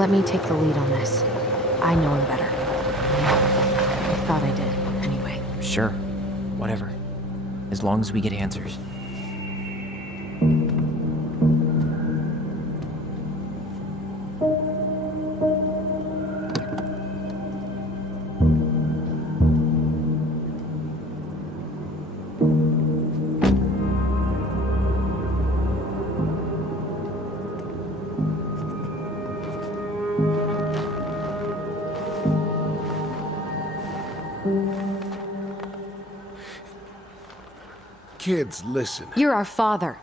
Let me take the lead on this. I know him better. I thought I did, anyway. Sure. Whatever. As long as we get answers. Kids, listen. You're our father.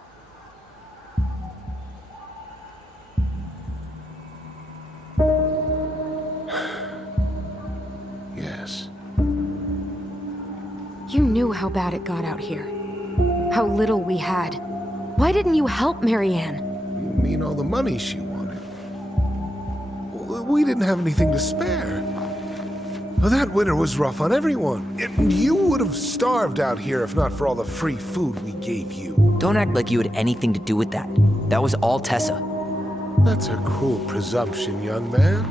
Yes. You knew how bad it got out here. How little we had. Why didn't you help Marianne? You mean all the money she wanted? We didn't have anything to spare. Well, that winter was rough on everyone. You would have starved out here if not for all the free food we gave you. Don't act like you had anything to do with that. That was all Tessa. That's a cruel presumption, young man.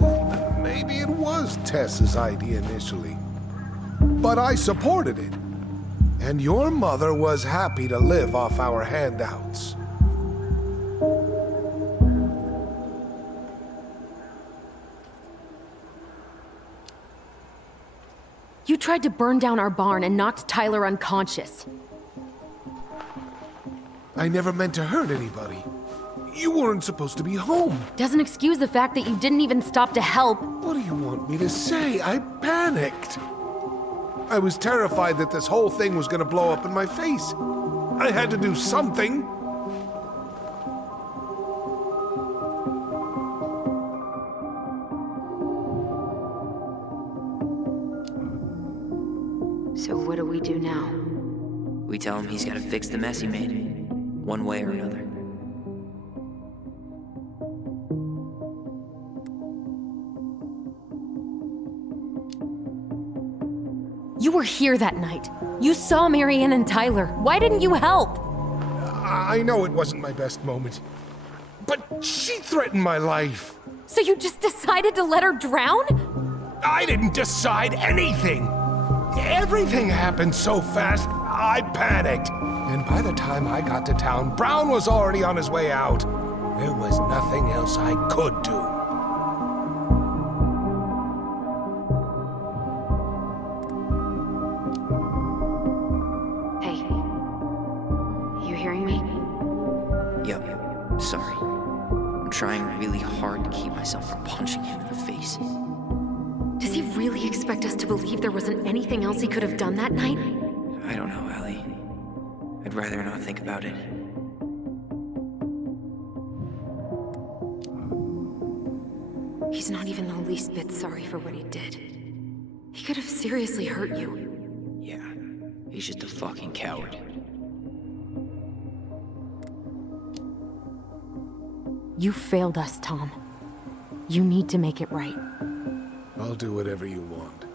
Well, maybe it was Tessa's idea initially. But I supported it. And your mother was happy to live off our handouts. You tried to burn down our barn and knocked Tyler unconscious. I never meant to hurt anybody. You weren't supposed to be home. Doesn't excuse the fact that you didn't even stop to help. What do you want me to say? I panicked. I was terrified that this whole thing was going to blow up in my face. I had to do something. So what do we do now? We tell him he's gotta fix the mess he made. One way or another. You were here that night. You saw Marianne and Tyler. Why didn't you help? I know it wasn't my best moment. But she threatened my life. So you just decided to let her drown? I didn't decide anything. Everything happened so fast, I panicked. And by the time I got to town, Brown was already on his way out. There was nothing else I could do. Hey. You hearing me? Yep. Sorry. I'm trying really hard to keep myself from punching him in the face. Does he really expect us to believe there wasn't anything else he could have done that night? I don't know, Allie. I'd rather not think about it. He's not even the least bit sorry for what he did. He could have seriously hurt you. Yeah, he's just a fucking coward. You failed us, Tom. You need to make it right. I'll do whatever you want.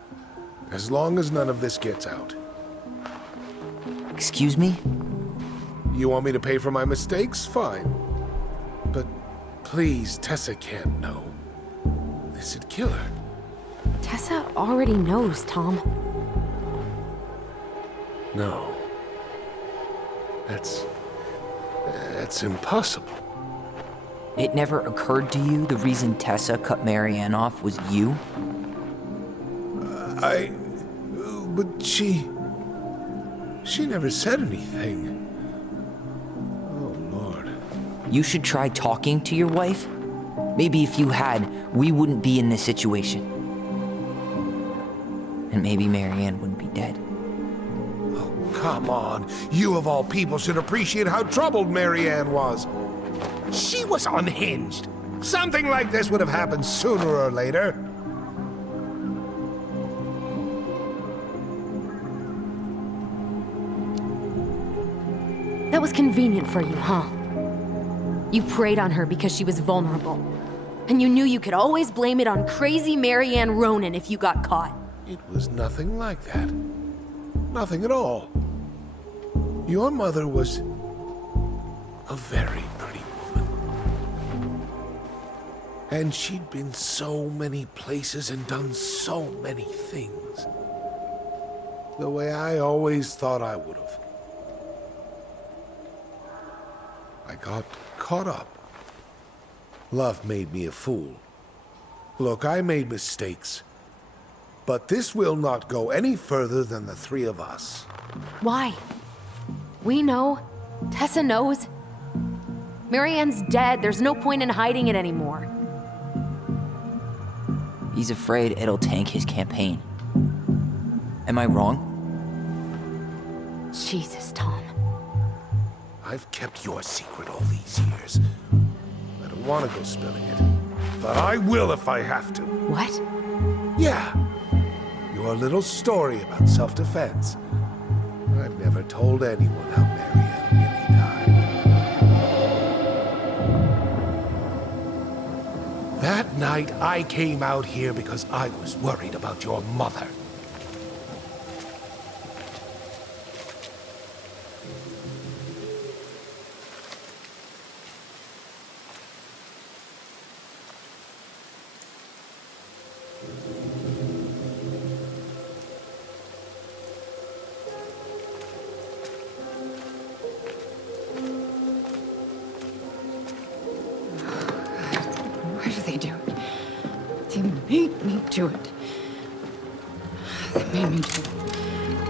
As long as none of this gets out. Excuse me? You want me to pay for my mistakes? Fine. But please, Tessa can't know. This'd kill her. Tessa already knows, Tom. No. That's impossible. It never occurred to you the reason Tessa cut Marianne off was you? But she never said anything. Oh, Lord. You should try talking to your wife. Maybe if you had, we wouldn't be in this situation. And maybe Marianne wouldn't be dead. Oh, come on. You of all people should appreciate how troubled Marianne was. She was unhinged. Something like this would have happened sooner or later. That was convenient for you, huh? You preyed on her because she was vulnerable. And you knew you could always blame it on crazy Marianne Ronan if you got caught. It was nothing like that. Nothing at all. Your mother was a very pretty woman. And she'd been so many places and done so many things. The way I always thought I would have. I got caught up. Love made me a fool. Look, I made mistakes. But this will not go any further than the three of us. Why? We know. Tessa knows. Marianne's dead. There's no point in hiding it anymore. He's afraid it'll tank his campaign. Am I wrong? Jesus, Tom. I've kept your secret all these years. I don't want to go spilling it. But I will if I have to. What? Yeah. Your little story about self-defense. I've never told anyone how Marianne really died. That night, I came out here because I was worried about your mother. Why do they do it? They made me do it. They made me do it.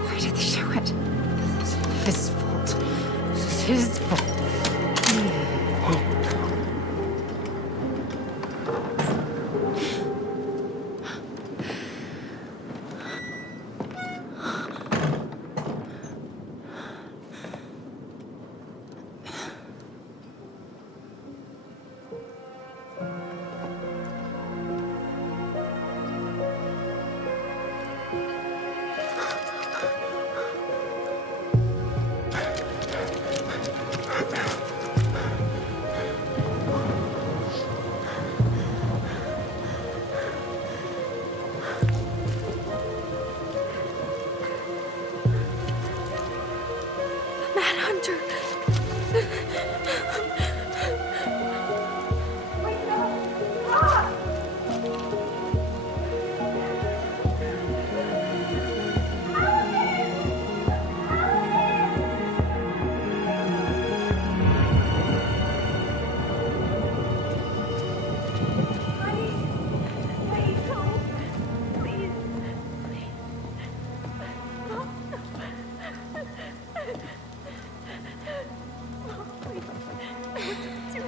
Why did they do it? It's his fault. It's his fault.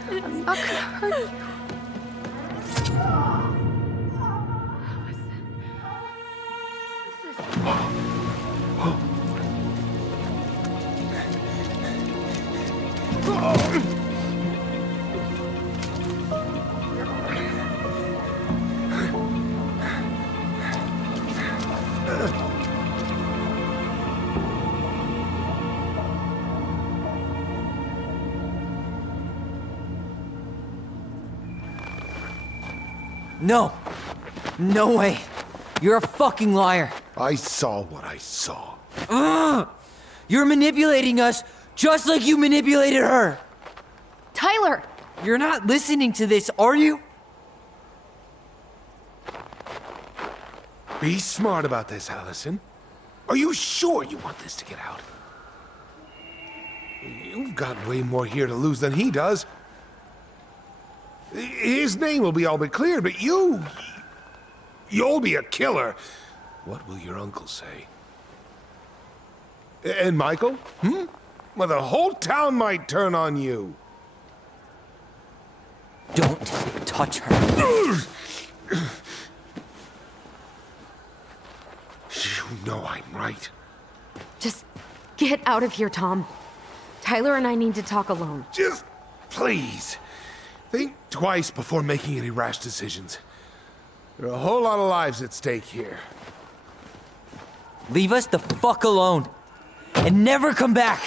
I'm not gonna hurt you. No! No way! You're a fucking liar! I saw what I saw. Ugh! You're manipulating us just like you manipulated her! Tyler! You're not listening to this, are you? Be smart about this, Alyson. Are you sure you want this to get out? You've got way more here to lose than he does. His name will be all but cleared, but you'll be a killer. What will your uncle say? And Michael? Well, the whole town might turn on you. Don't touch her. You know I'm right. Just get out of here, Tom. Tyler and I need to talk alone. Just please. Think twice before making any rash decisions. There are a whole lot of lives at stake here. Leave us the fuck alone. And never come back!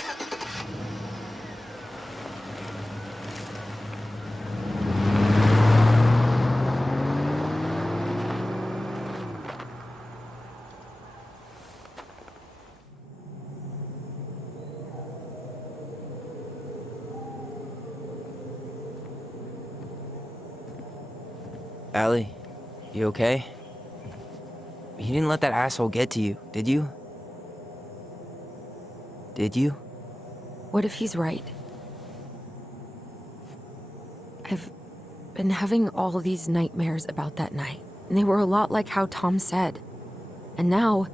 Allie, you okay? You didn't let that asshole get to you, did you? Did you? What if he's right? I've been having all these nightmares about that night, and they were a lot like how Tom said. And now,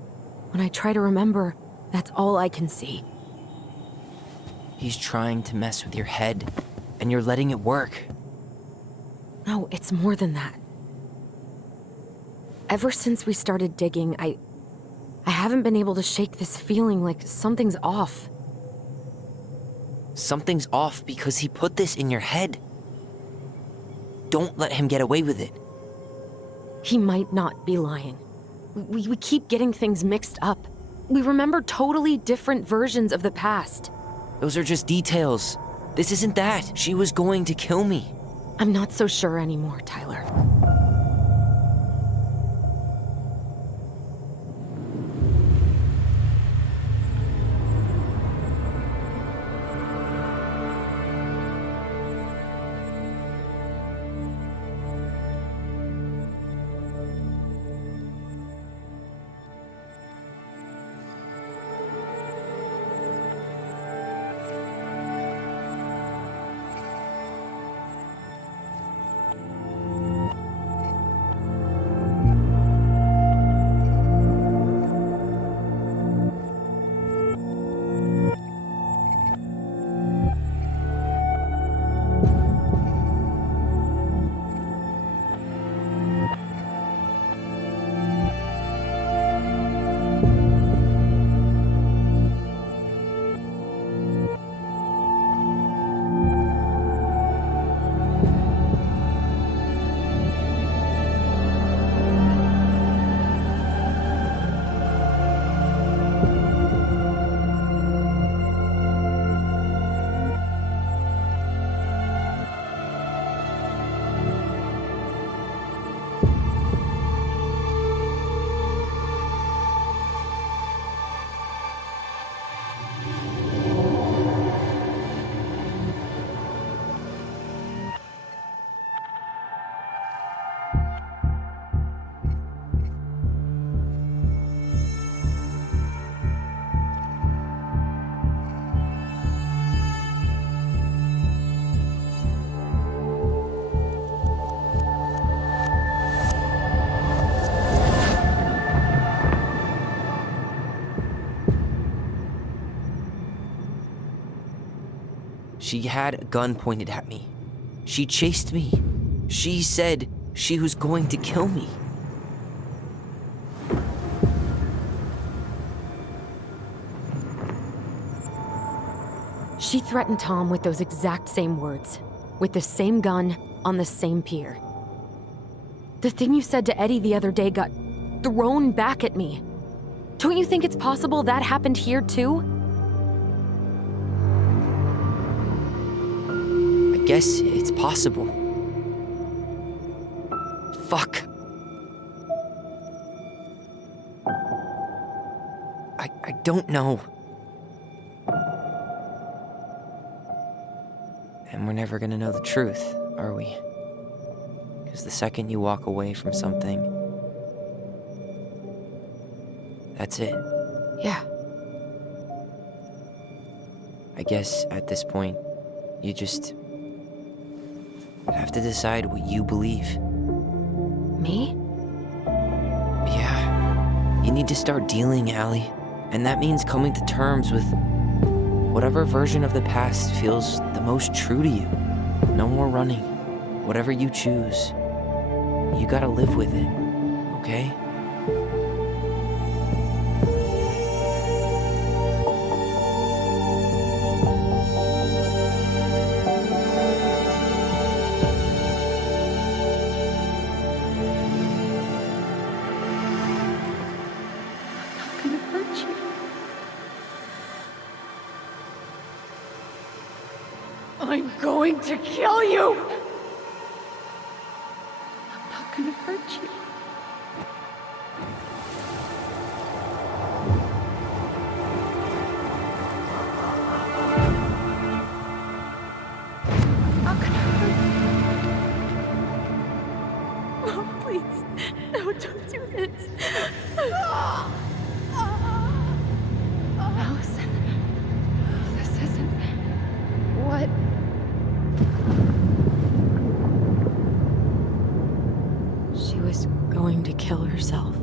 when I try to remember, that's all I can see. He's trying to mess with your head, and you're letting it work. No, it's more than that. Ever since we started digging, I haven't been able to shake this feeling like something's off. Something's off because he put this in your head. Don't let him get away with it. He might not be lying. We keep getting things mixed up. We remember totally different versions of the past. Those are just details. This isn't that. She was going to kill me. I'm not so sure anymore, Tyler. She had a gun pointed at me. She chased me. She said she was going to kill me. She threatened Tom with those exact same words, with the same gun, on the same pier. The thing you said to Eddie the other day got thrown back at me. Don't you think it's possible that happened here too? I guess it's possible. Fuck. I don't know. And we're never gonna know the truth, are we? Because the second you walk away from something, that's it. Yeah. I guess at this point, you just have to decide what you believe. Me? Yeah. You need to start dealing, Allie. And that means coming to terms with whatever version of the past feels the most true to you. No more running. Whatever you choose, you gotta live with it, okay? I'm going to kill you! I'm not gonna hurt you. I'm not gonna hurt you. Mom, please. No, don't do this. Alyson, this isn't what... She was going to kill herself.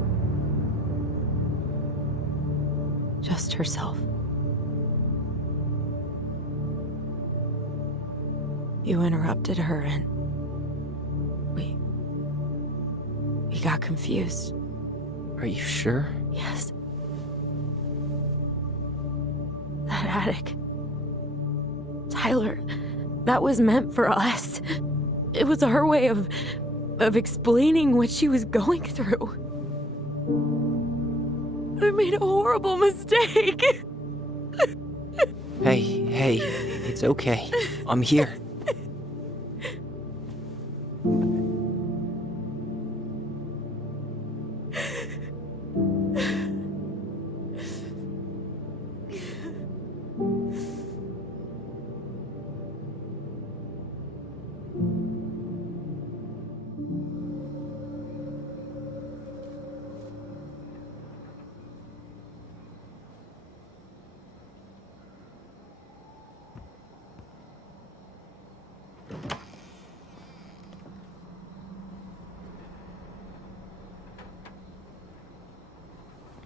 Just herself. You interrupted her and we got confused. Are you sure? Yes. That attic. Tyler, that was meant for us. It was her way of explaining what she was going through. I made a horrible mistake. Hey, it's okay. I'm here.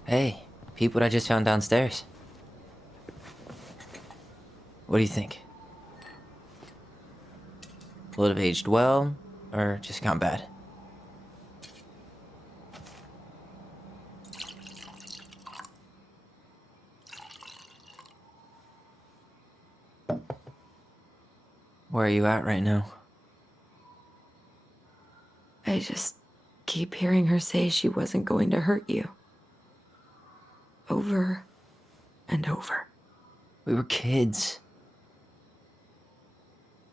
Hey, peep what I just found downstairs. What do you think? Will it have aged well, or just gone bad? Where are you at right now? I just keep hearing her say she wasn't going to hurt you. Over and over. We were kids.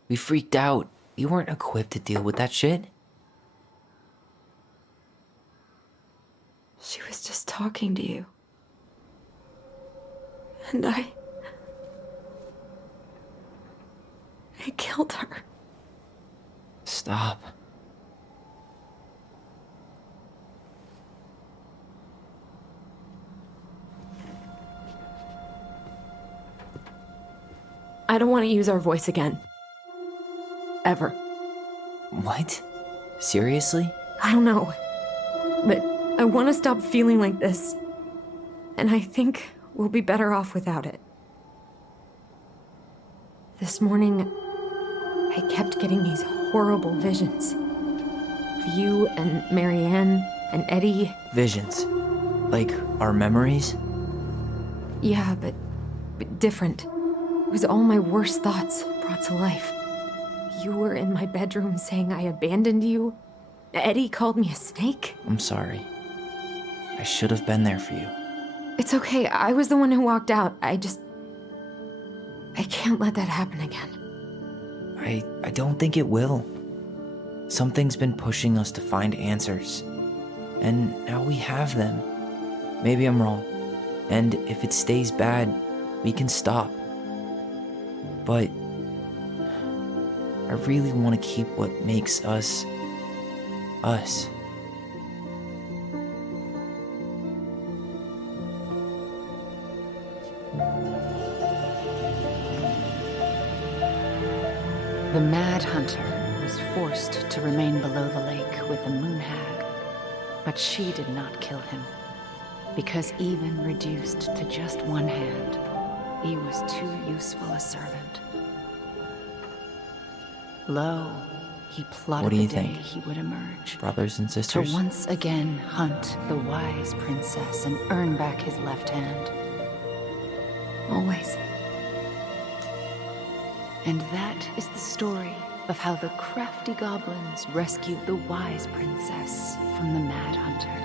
We freaked out. You weren't equipped to deal with that shit. She was just talking to you. And I killed her. Stop. I don't want to use our voice again. Ever. What? Seriously? I don't know. But I want to stop feeling like this. And I think we'll be better off without it. This morning, I kept getting these horrible visions. Of you and Marianne and Eddie. Visions. Like our memories? Yeah, but different. It was all my worst thoughts brought to life. You were in my bedroom saying I abandoned you. Eddie called me a snake. I'm sorry. I should have been there for you. It's okay, I was the one who walked out. I can't let that happen again. I don't think it will. Something's been pushing us to find answers. And now we have them. Maybe I'm wrong. And if it stays bad, we can stop. But I really want to keep what makes us, us. The Mad Hunter was forced to remain below the lake with the Moon Hag, but she did not kill him, because even reduced to just one hand, he was too useful a servant. Lo, he plotted What do you the day think? he would emerge. Brothers and To sisters? once again hunt the wise princess and earn back his left hand. Always. And that is the story of how the crafty goblins rescued the wise princess from the Mad Hunter.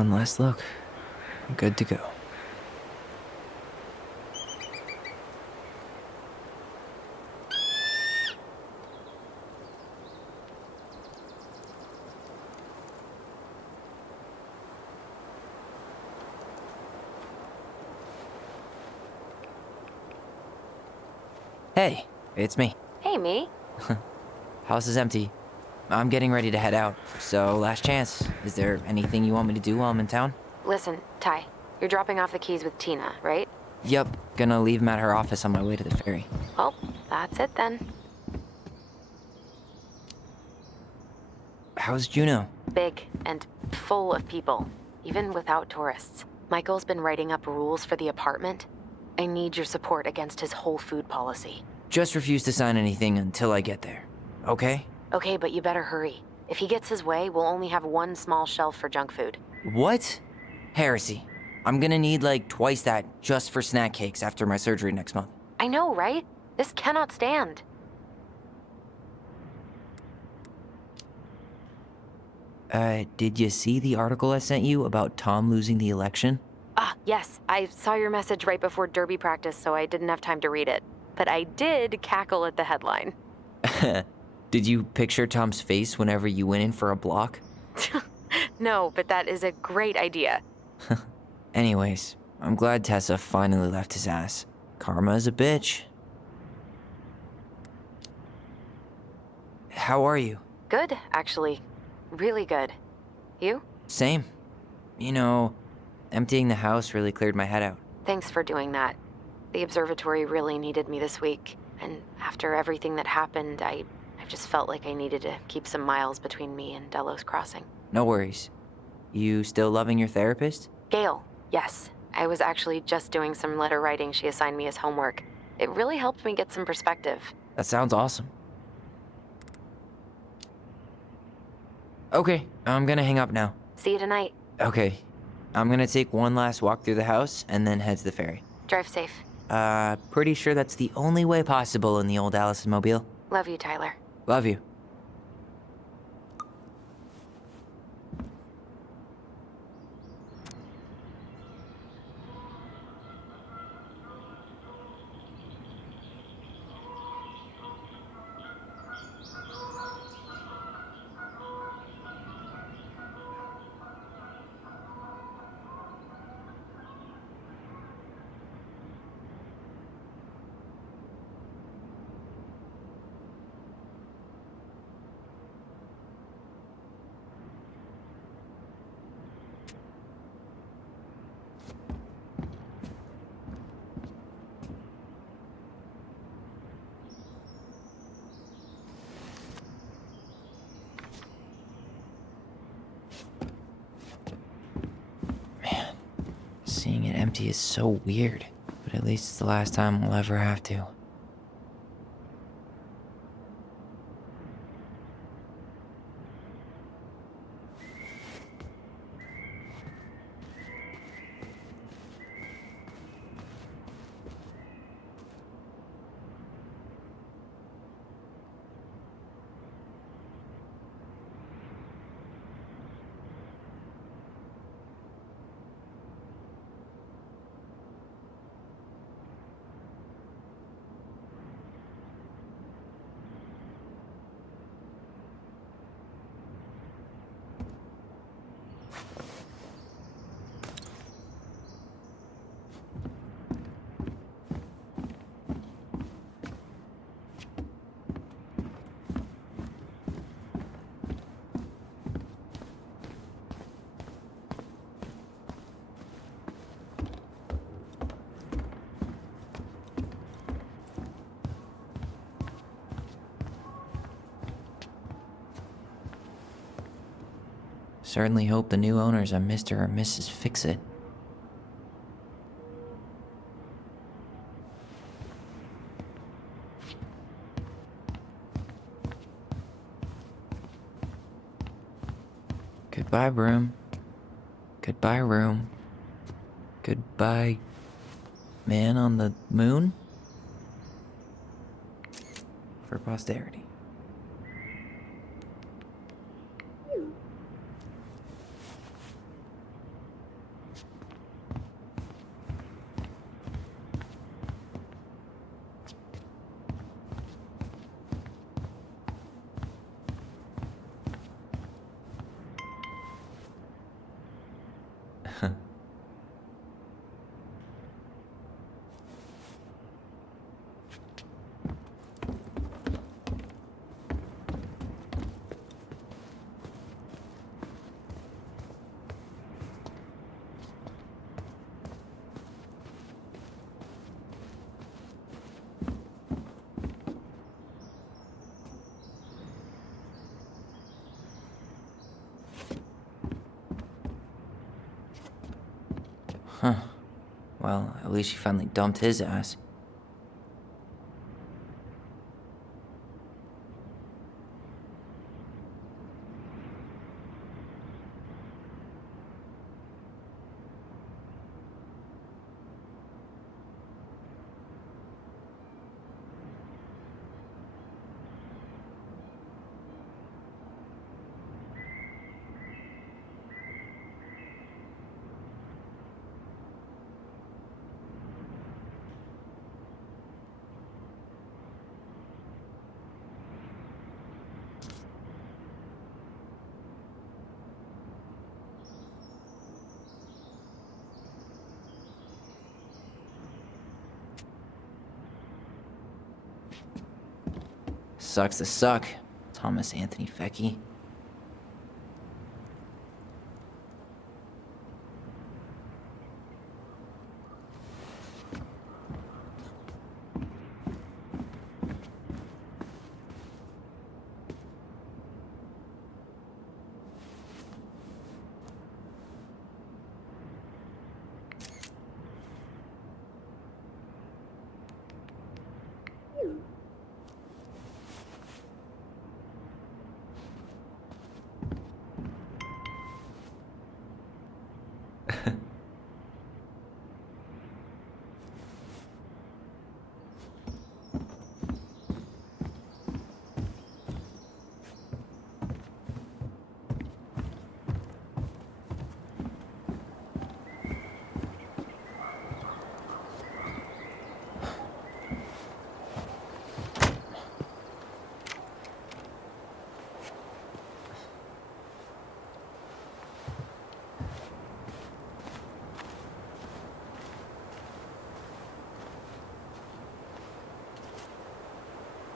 One last look. I'm good to go. Hey, it's me. Hey, me. House is empty. I'm getting ready to head out, so last chance. Is there anything you want me to do while I'm in town? Listen, Ty, you're dropping off the keys with Tina, right? Yep, gonna leave 'em at her office on my way to the ferry. Well, that's it then. How's Juno? Big and full of people, even without tourists. Michael's been writing up rules for the apartment. I need your support against his whole food policy. Just refuse to sign anything until I get there, okay? Okay, but you better hurry. If he gets his way, we'll only have one small shelf for junk food. What? Heresy. I'm gonna need like twice that just for snack cakes after my surgery next month. I know, right? This cannot stand. Did you see the article I sent you about Tom losing the election? Ah, yes. I saw your message right before derby practice, so I didn't have time to read it. But I did cackle at the headline. Did you picture Tom's face whenever you went in for a block? No, but that is a great idea. Anyways, I'm glad Tessa finally left his ass. Karma is a bitch. How are you? Good, actually. Really good. You? Same. You know, emptying the house really cleared my head out. Thanks for doing that. The observatory really needed me this week, and after everything that happened, I just felt like I needed to keep some miles between me and Delos Crossing. No worries. You still loving your therapist? Gail, yes. I was actually just doing some letter writing she assigned me as homework. It really helped me get some perspective. That sounds awesome. Okay, I'm gonna hang up now. See you tonight. Okay, I'm gonna take one last walk through the house and then head to the ferry. Drive safe. Pretty sure that's the only way possible in the old Alyson mobile. Love you, Tyler. Love you. Seeing it empty is so weird, but at least it's the last time we'll ever have to. Certainly hope the new owners are Mr. or Mrs. Fix-It. Goodbye, broom. Goodbye, room. Goodbye, man on the moon? For posterity. Well, at least she finally dumped his ass. Sucks to suck, Thomas Anthony Fecky.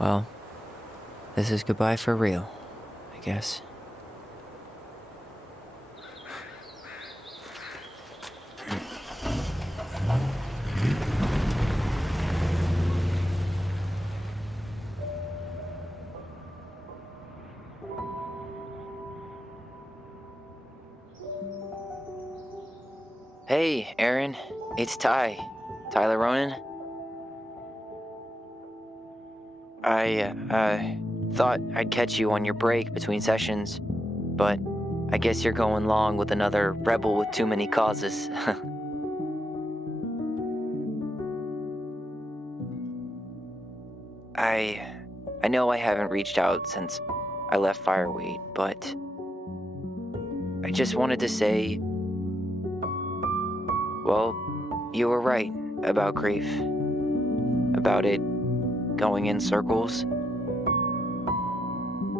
Well, this is goodbye for real, I guess. Hey, Aaron, it's Tyler Ronan. I thought I'd catch you on your break between sessions, but I guess you're going long with another rebel with too many causes. I know I haven't reached out since I left Fireweed, but I just wanted to say, well, you were right about grief, about it going in circles.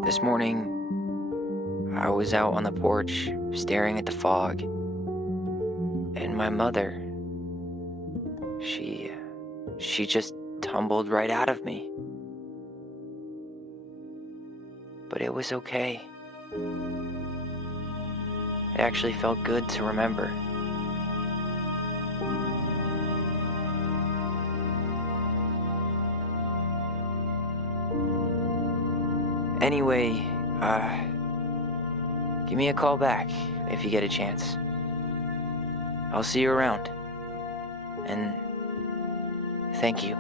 This morning, I was out on the porch staring at the fog, and my mother, she just tumbled right out of me. But it was okay. It actually felt good to remember. Anyway, give me a call back if you get a chance. I'll see you around. And thank you.